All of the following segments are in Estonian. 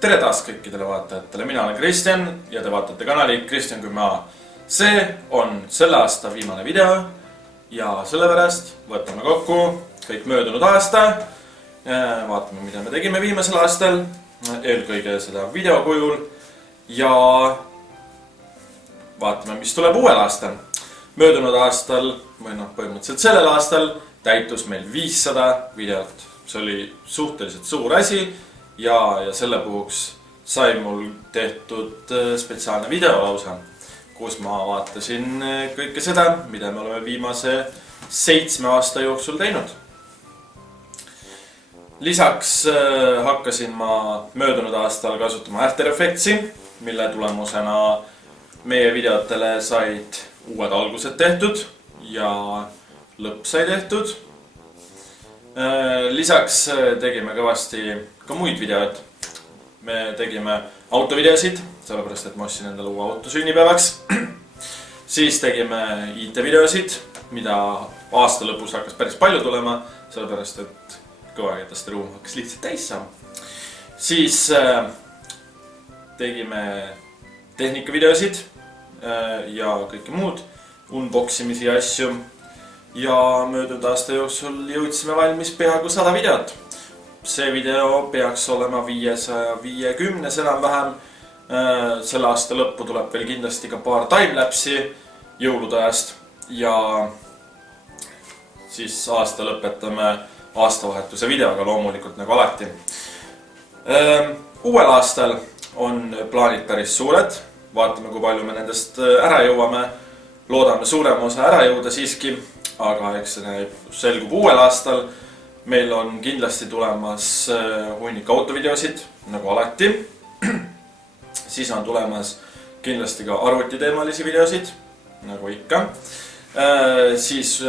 Tere taas kõikidele vaatajatele, mina olen Kristjan ja te vaatate kanali Kristjan 10A. See on selle aasta viimane video ja sellepärast võtame kokku kõik möödunud aasta. Vaatame, mida me tegime viimasel aastal, eelkõige seda video kujul ja vaatame, mis tuleb uuel aastal. Möödunud aastal, või põhimõtteliselt sellel aastal, täitus meil 500 videot. See oli suhteliselt suur asi ja selle puhuks sai mul tehtud spetsiaalne video lausa, kus ma vaatasin kõike seda, mida me oleme viimase 7 aasta jooksul teinud. Lisaks hakkasin ma möödunud aastal kasutama After Effectsi, mille tulemusena meie videotele said uued algused tehtud ja lõpp sai tehtud. Lisaks tegime kõvasti ka muid videod. Me tegime autovideosid, sellepärast et ma ostsin endale uue auto sünnipäevaks. Siis tegime IT-videosid, mida aasta lõpus hakkas päris palju tulema, sellepärast et kõvaketaste ruum hakkas lihtsalt täis saama. Siis tegime tehnikavideosid ja kõike muud, unboximisi ja asju. Ja möödunud aasta jooksul jõudsime valmis peaaegu 100 videot. See video peaks olema 550 enam-vähem. Selle aasta lõppu tuleb veel kindlasti ka paar timelapsi jõulude ajast ja siis aasta lõpetame aastavahetuse videoga loomulikult nagu alati. Uuel aastal on plaanid päris suured. Vaatame, kui palju me nendest ära jõuame. Loodame suurema osa ära jõuda siiski, aga eks see selgub uuel aastal. Meil on kindlasti tulemas hunnik autovideosid, nagu alati. Siis on tulemas kindlasti ka arvutiteemalisi videosid, nagu ikka. Siis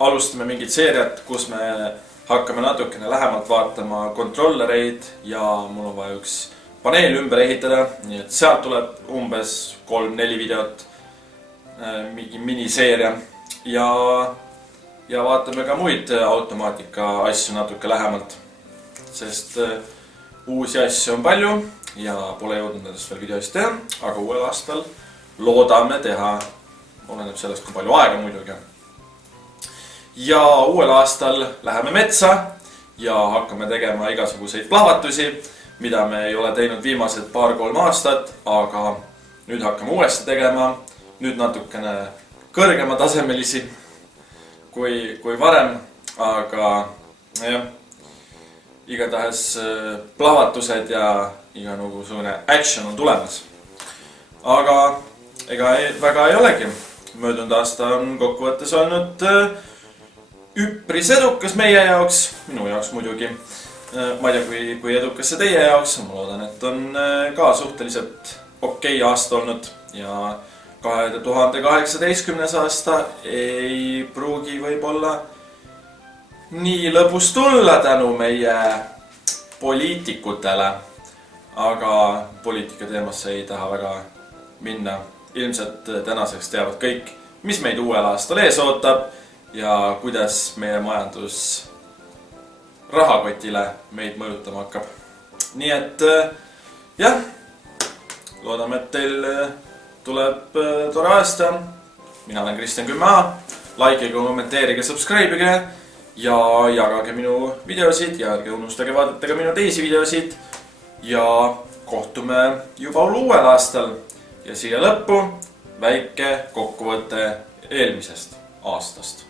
alustame mingit seeriat, kus me hakkame natukene lähemalt vaatama kontrollereid ja mul on vaja üks paneel ümber ehitada. Nii et sealt tuleb umbes 3-4 videot, mingi miniseeria ja vaatame ka muid automaatika asju natuke lähemalt, sest uusi asju on palju ja pole jõudnud nendest veel videoist teha, aga uuel aastal loodame teha, oleneb sellest, kui palju aega muidugi. Ja uuel aastal läheme metsa ja hakkame tegema igasuguseid plahvatusi, mida me ei ole teinud viimased 2-3 aastat, aga nüüd hakkame uuesti tegema, nüüd natukene kõrgema tasemelisi kui varem, aga jah, igatahes plahvatused ja iganugusugune action on tulemas. Aga ega väga ei olegi. Möödunud aasta on kokkuvõttes olnud üpris edukas meie jaoks, minu jaoks muidugi. Ma ei tea, kui edukas see teie jaoks, ma loodan, et on ka suhteliselt okei aasta olnud ja 2018. aasta ei pruugi võib-olla nii lõbus tulla tänu meie poliitikutele, aga poliitika teemasse ei taha väga minna. Ilmselt tänaseks teavad kõik, mis meid uuel aastal ees ootab ja kuidas meie majandus rahakotile meid mõjutama hakkab. Nii et jah, loodame, et teil tuleb tore aasta. Mina olen Kristjan 10A. Likeige, kommenteerige, subscribeige ja jagage minu videosid ja ärge unustage vaadata ka minu teisi videosid. Ja kohtume juba uuel aastal. Ja siia lõppu väike kokkuvõte eelmisest aastast.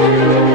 Thank you.